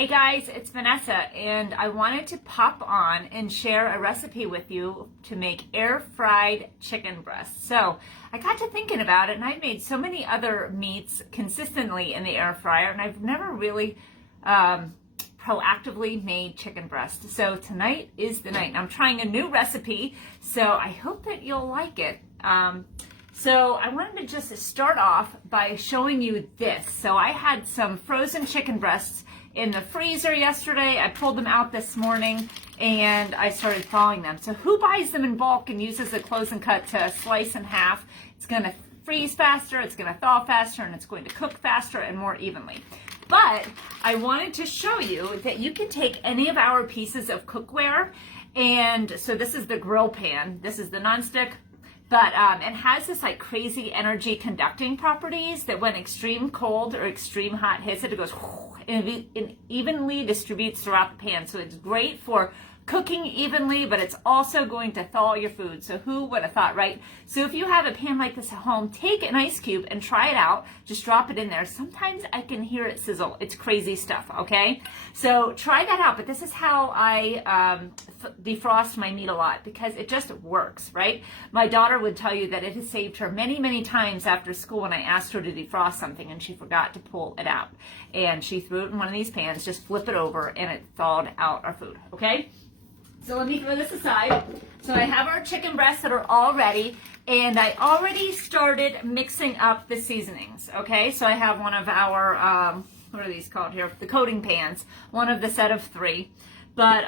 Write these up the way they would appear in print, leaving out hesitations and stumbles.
Hey guys, it's Vanessa, and I wanted to pop on and share a recipe with you to make air-fried chicken breasts. So I got to thinking about it, and I've made so many other meats consistently in the air fryer, and I've never really proactively made chicken breast. So tonight is the night, and I'm trying a new recipe, so I hope that you'll like it. So I wanted to just start off by showing you this. So I had some frozen chicken breasts in the freezer yesterday. I pulled them out this morning and I started thawing them. So who buys them in bulk and uses a close and cut to slice in half? It's going to freeze faster, it's going to thaw faster, and it's going to cook faster and more evenly. But I wanted to show you that you can take any of our pieces of cookware, and so this is the grill pan, this is the nonstick, but it has this like crazy energy conducting properties that when extreme cold or extreme hot hits it, it goes and it evenly distributes throughout the pan. So it's great for cooking evenly, but it's also going to thaw your food. So who would have thought, right? So if you have a pan like this at home, take an ice cube and try it out. Just drop it in there. Sometimes I can hear it sizzle. It's crazy stuff, okay? So try that out. But this is how I defrost my meat a lot, because it just works, right? My daughter would tell you that it has saved her many, many times after school when I asked her to defrost something and she forgot to pull it out. And she threw it in one of these pans, just flip it over, and it thawed out our food, okay? So let me throw this aside. So I have our chicken breasts that are all ready, and I already started mixing up the seasonings, okay? So I have one of our, what are these called here? The coating pans, one of the set of 3. But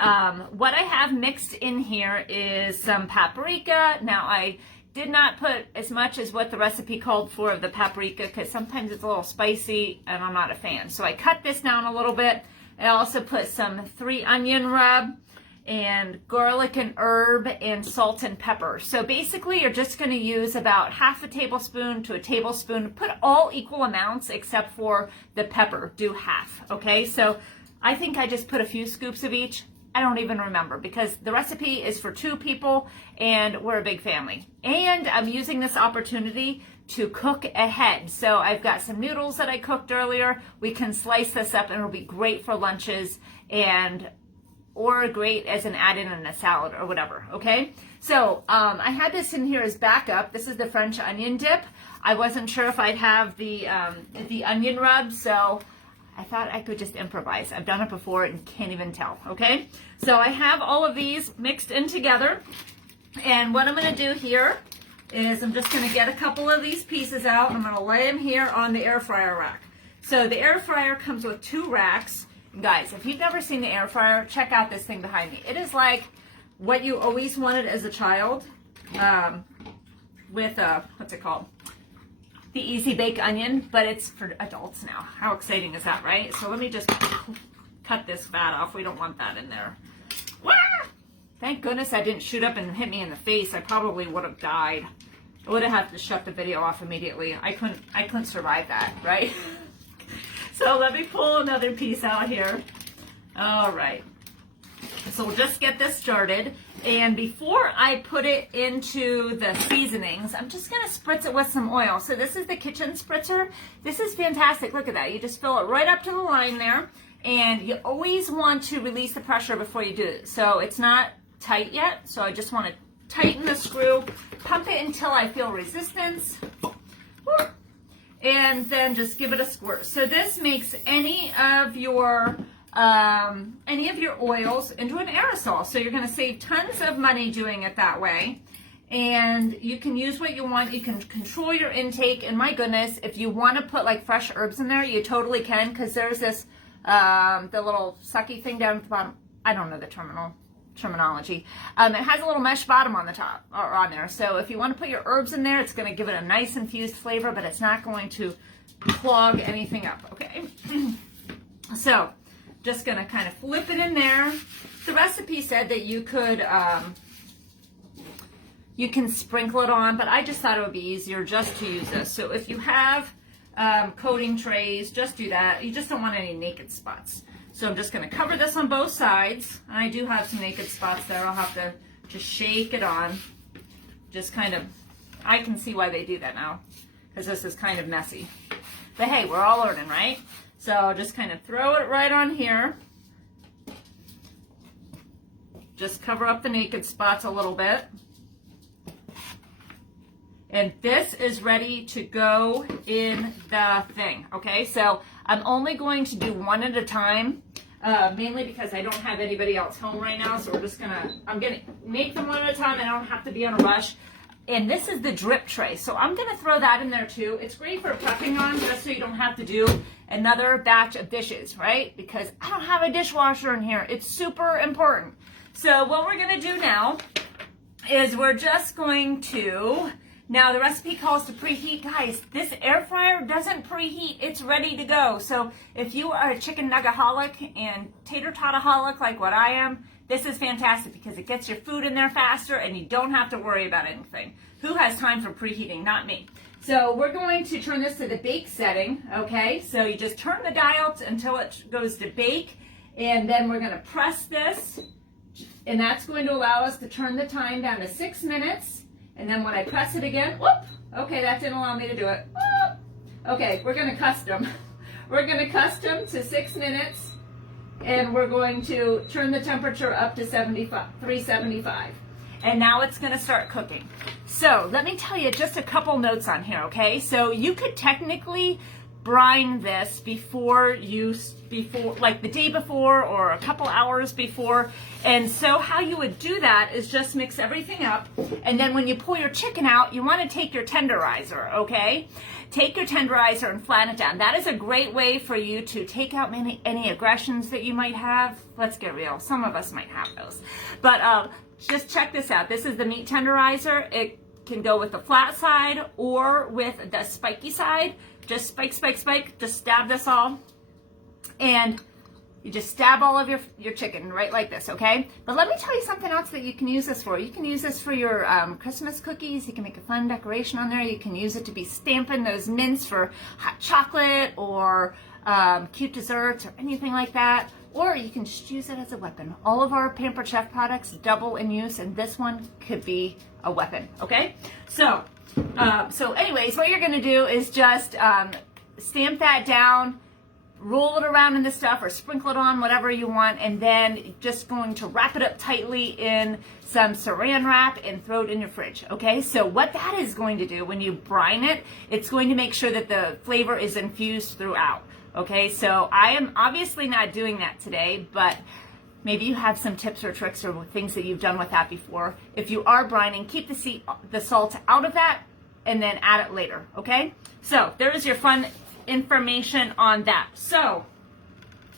what I have mixed in here is some paprika. Now I did not put as much as what the recipe called for of the paprika, because sometimes it's a little spicy and I'm not a fan. So I cut this down a little bit. I also put some 3 onion rub, and garlic and herb, and salt and pepper. So basically you're just going to use about half a tablespoon to a tablespoon. Put all equal amounts except for the pepper. Do half, okay? So I think I just put a few scoops of each. I don't even remember, because the recipe is for 2 people and we're a big family. And I'm using this opportunity to cook ahead. So I've got some noodles that I cooked earlier. We can slice this up and it'll be great for lunches, and or great as an add-in in a salad or whatever, okay? So I had this in here as backup. This is the French onion dip. I wasn't sure if I'd have the onion rub, so I thought I could just improvise. I've done it before and can't even tell, okay? So I have all of these mixed in together, and what I'm gonna do here is I'm just gonna get a couple of these pieces out. I'm gonna lay them here on the air fryer rack. So the air fryer comes with 2 racks. Guys, if you've never seen the air fryer, check out this thing behind me. It is like what you always wanted as a child, with what's it called? The Easy Bake Onion, but it's for adults now. How exciting is that, right? So let me just cut this fat off. We don't want that in there. Wah! Thank goodness I didn't shoot up and hit me in the face. I probably would have died. I would have had to shut the video off immediately. I couldn't survive that, right? So let me pull another piece out here. All right. So we'll just get this started. And before I put it into the seasonings, I'm just going to spritz it with some oil. So this is the kitchen spritzer. This is fantastic. Look at that. You just fill it right up to the line there. And you always want to release the pressure before you do it. So it's not tight yet. So I just want to tighten the screw, pump it until I feel resistance. And then just give it a squirt. So this makes any of your oils into an aerosol. So you're going to save tons of money doing it that way. And you can use what you want. You can control your intake. And my goodness, if you want to put like fresh herbs in there, you totally can, because there's this the little sucky thing down at the bottom. I don't know the terminology. It has a little mesh bottom on the top, or on there. So if you want to put your herbs in there, it's going to give it a nice infused flavor, but it's not going to clog anything up, okay? So just going to kind of flip it in there. The recipe said that you can sprinkle it on, but I just thought it would be easier just to use this. So if you have coating trays, just do that. You just don't want any naked spots. So I'm just going to cover this on both sides. And I do have some naked spots there. I'll have to just shake it on. Just kind of, I can see why they do that now, because this is kind of messy. But hey, we're all learning, right? So I'll just kind of throw it right on here. Just cover up the naked spots a little bit. And this is ready to go in the thing, okay? So I'm only going to do one at a time, mainly because I don't have anybody else home right now, so I'm gonna make them one at a time. I don't have to be on a rush. And this is the drip tray, so I'm gonna throw that in there too. It's great for prepping on, just so you don't have to do another batch of dishes, right? Because I don't have a dishwasher in here. It's super important. So what we're gonna do now is we're just going to, now the recipe calls to preheat. Guys, this air fryer doesn't preheat, it's ready to go. So if you are a chicken nugget-holic and tater tot-aholic like what I am, this is fantastic because it gets your food in there faster and you don't have to worry about anything. Who has time for preheating? Not me. So we're going to turn this to the bake setting, okay? So you just turn the dial until it goes to bake, and then we're gonna press this, and that's going to allow us to turn the time down to 6 minutes. And then when I press it again, whoop, okay, that didn't allow me to do it. Whoop. Okay, we're gonna custom. We're gonna custom to 6 minutes, and we're going to turn the temperature up to 375. And now it's gonna start cooking. So let me tell you just a couple notes on here, okay? So you could technically brine this before like the day before or a couple hours before. And so how you would do that is just mix everything up, and then when you pull your chicken out, you want to take your tenderizer, okay? Take your tenderizer and flatten it down. That is a great way for you to take out any aggressions that you might have. Let's get real, some of us might have those. But just check this out. This is the meat tenderizer. It can go with the flat side or with the spiky side. Just spike, spike, spike, just stab this all. And you just stab all of your chicken right like this, okay? But let me tell you something else that you can use this for. You can use this for your Christmas cookies. You can make a fun decoration on there. You can use it to be stamping those mints for hot chocolate or cute desserts or anything like that. Or you can just use it as a weapon. All of our Pampered Chef products double in use, and this one could be a weapon, okay? So anyways, what you're gonna do is just stamp that down, roll it around in the stuff or sprinkle it on, whatever you want, and then just going to wrap it up tightly in some saran wrap and throw it in your fridge, okay? So what that is going to do when you brine it, it's going to make sure that the flavor is infused throughout, okay? So I am obviously not doing that today, but maybe you have some tips or tricks or things that you've done with that before. If you are brining, keep the salt out of that and then add it later, okay? So there is your fun information on that. So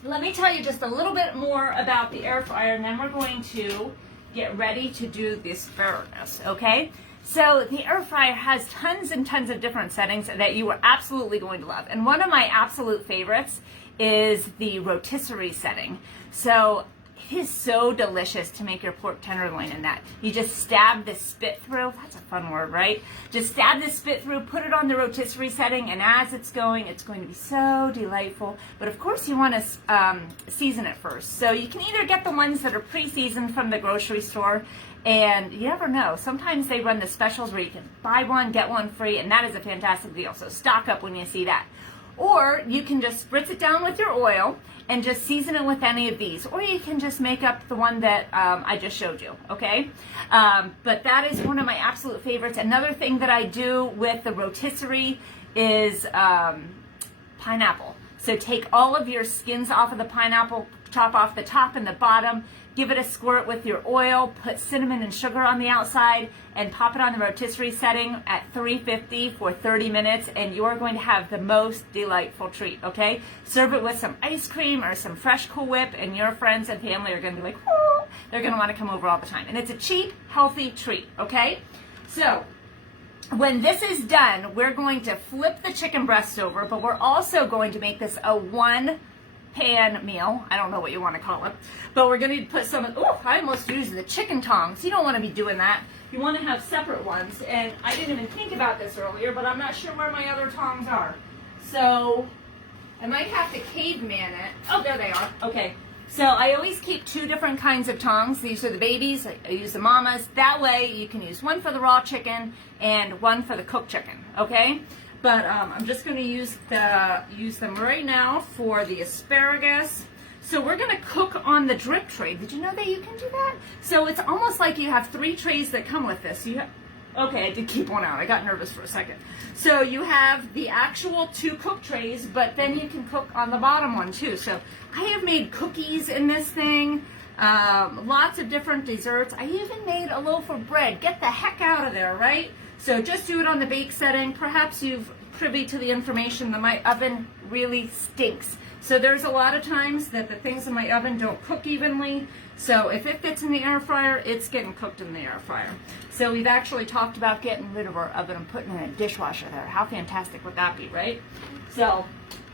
let me tell you just a little bit more about the air fryer, and then we're going to get ready to do the asparagus, okay? So the air fryer has tons and tons of different settings that you are absolutely going to love. And one of my absolute favorites is the rotisserie setting. So it is so delicious to make your pork tenderloin in that. You just stab the spit through. That's a fun word, right? Just stab the spit through, put it on the rotisserie setting, and as it's going to be so delightful. But of course you want to season it first. So you can either get the ones that are pre-seasoned from the grocery store, and you never know. Sometimes they run the specials where you can buy one, get one free, and that is a fantastic deal. So stock up when you see that. Or you can just spritz it down with your oil and just season it with any of these. Or you can just make up the one that I just showed you, okay? But that is one of my absolute favorites. Another thing that I do with the rotisserie is pineapple. So take all of your skins off of the pineapple, chop off the top and the bottom, give it a squirt with your oil, put cinnamon and sugar on the outside, and pop it on the rotisserie setting at 350 for 30 minutes, and you're going to have the most delightful treat, okay? Serve it with some ice cream or some fresh Cool Whip, and your friends and family are going to be like, whoo! They're going to want to come over all the time. And it's a cheap, healthy treat, okay? So when this is done, we're going to flip the chicken breast over, but we're also going to make this a one-pan meal. I don't know what you want to call it, but we're going to put some, oh, I almost used the chicken tongs. You don't want to be doing that. You want to have separate ones, and I didn't even think about this earlier, but I'm not sure where my other tongs are. So I might have to caveman it. Oh, there they are. Okay. So I always keep two different kinds of tongs. These are the babies. I use the mamas. That way you can use one for the raw chicken and one for the cooked chicken, okay? But I'm just going to use them right now for the asparagus. So we're going to cook on the drip tray. Did you know that you can do that? So it's almost like you have 3 trays that come with this. Okay, I did keep one out. I got nervous for a second. So you have the actual 2 cook trays, but then you can cook on the bottom one too. So I have made cookies in this thing, lots of different desserts. I even made a loaf of bread. Get the heck out of there, right? So just do it on the bake setting. Perhaps you've privy to the information that my oven really stinks. So there's a lot of times that the things in my oven don't cook evenly. So if it fits in the air fryer, it's getting cooked in the air fryer. So we've actually talked about getting rid of our oven and putting in a dishwasher there. How fantastic would that be, right? So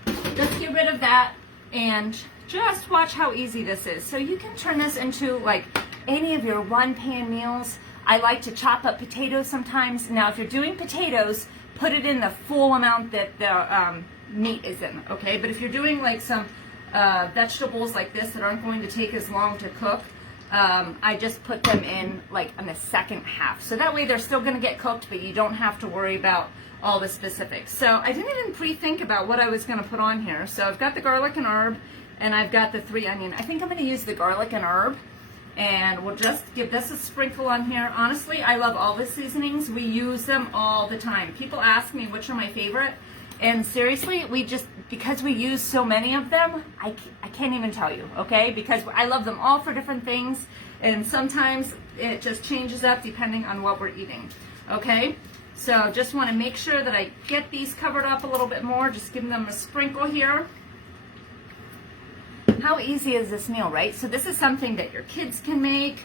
let's get rid of that and just watch how easy this is. So you can turn this into like any of your one-pan meals. I like to chop up potatoes sometimes. Now if you're doing potatoes, put it in the full amount that the meat is in, okay? But if you're doing like some vegetables like this that aren't going to take as long to cook, I just put them in like in the second half. So that way they're still gonna get cooked, but you don't have to worry about all the specifics. So I didn't even pre-think about what I was gonna put on here. So I've got the garlic and herb, and I've got the 3 onion. I think I'm gonna use the garlic and herb, and we'll just give this a sprinkle on here. Honestly, I love all the seasonings. We use them all the time. People ask me which are my favorite, and seriously, because we use so many of them, I can't even tell you, okay? Because I love them all for different things, and sometimes it just changes up depending on what we're eating, okay? So just want to make sure that I get these covered up a little bit more, just giving them a sprinkle here. How easy is this meal, right? So this is something that your kids can make.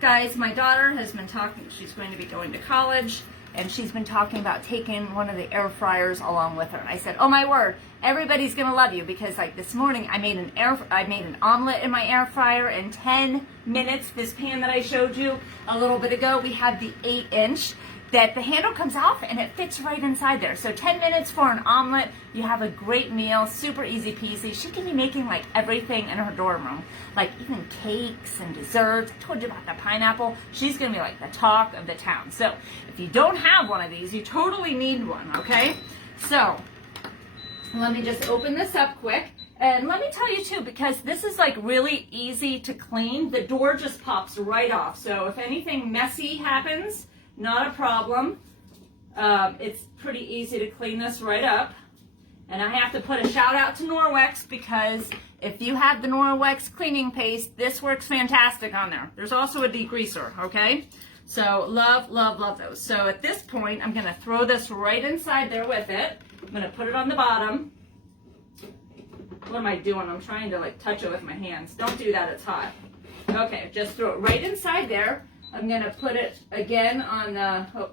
Guys, my daughter has been talking, she's going to be going to college, and she's been talking about taking one of the air fryers along with her. And I said, oh my word, everybody's gonna love you, because like this morning I made an omelet in my air fryer in 10 minutes. This pan that I showed you a little bit ago, we have the 8-inch that the handle comes off and it fits right inside there. So 10 minutes for an omelet, you have a great meal, super easy peasy. She can be making like everything in her dorm room, like even cakes and desserts. I told you about the pineapple. She's gonna be like the talk of the town. So if you don't have one of these, you totally need one, okay? So let me just open this up quick. And let me tell you too, because this is like really easy to clean, the door just pops right off. So if anything messy happens, not a problem. It's pretty easy to clean this right up. And I have to put a shout out to Norwex, because if you have the Norwex cleaning paste, this works fantastic on there. There's also a degreaser, okay? So love, love, love those. So at this point, I'm gonna throw this right inside there with it. I'm gonna put it on the bottom. What am I doing? I'm trying to like touch it with my hands. Don't do that, it's hot. Okay, just throw it right inside there. I'm gonna put it again on the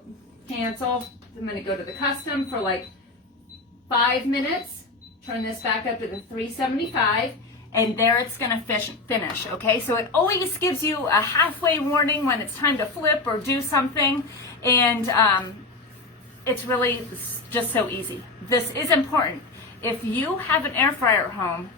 cancel. I'm gonna go to the custom for like 5 minutes. Turn this back up to the 375, and there it's gonna finish, okay? So it always gives you a halfway warning when it's time to flip or do something, and it's really just so easy. This is important. If you have an air fryer at home,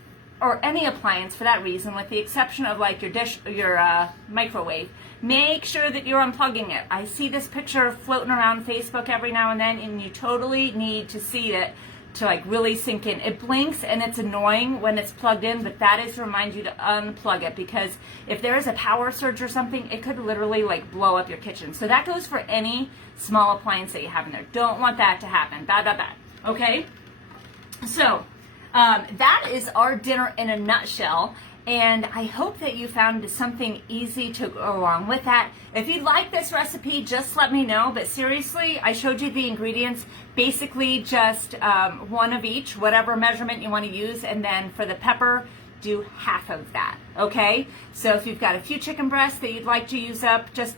or any appliance for that reason, with the exception of like your microwave, make sure that you're unplugging it. I see this picture floating around Facebook every now and then, and you totally need to see it to like really sink in. It blinks and it's annoying when it's plugged in, but that is to remind you to unplug it, because if there is a power surge or something, it could literally like blow up your kitchen. So that goes for any small appliance that you have in there. Don't want that to happen. Bad, bad, bad. Okay? So that is our dinner in a nutshell, and I hope that you found something easy to go along with that. If you like this recipe, just let me know, but seriously, I showed you the ingredients, basically just one of each, whatever measurement you want to use, and then for the pepper, do half of that, okay? So if you've got a few chicken breasts that you'd like to use up, just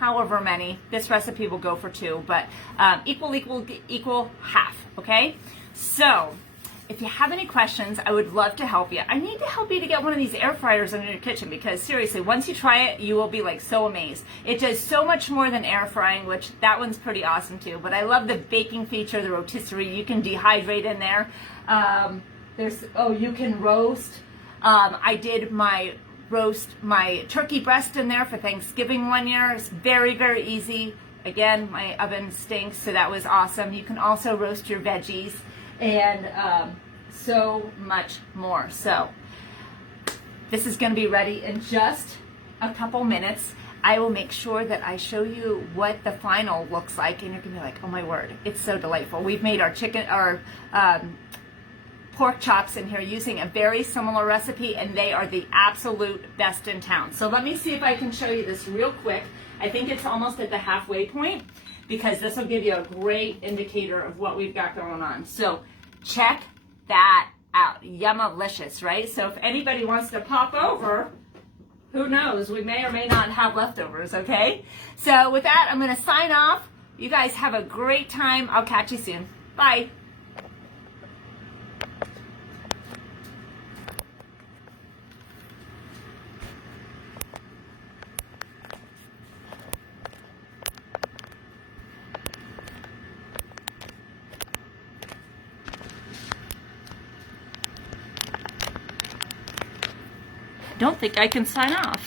however many, this recipe will go for 2, but equal half, okay? So if you have any questions, I would love to help you. I need to help you to get one of these air fryers in your kitchen, because seriously, once you try it, you will be like so amazed. It does so much more than air frying, which that one's pretty awesome too. But I love the baking feature, the rotisserie. You can dehydrate in there. You can roast. I did my turkey breast in there for Thanksgiving one year. It's very, very easy. Again, my oven stinks, so that was awesome. You can also roast your veggies and so much more. So this is going to be ready in just a couple minutes. I will make sure that I show you what the final looks like, and you're going to be like, oh my word, it's so delightful. We've made our pork chops in here using a very similar recipe, and they are the absolute best in town. So let me see if I can show you this real quick. I think it's almost at the halfway point, because this will give you a great indicator of what we've got going on. So check that out. Yummalicious, right? So if anybody wants to pop over, who knows, we may or may not have leftovers, okay? So with that, I'm going to sign off. You guys have a great time. I'll catch you soon. Bye. Don't think I can sign off.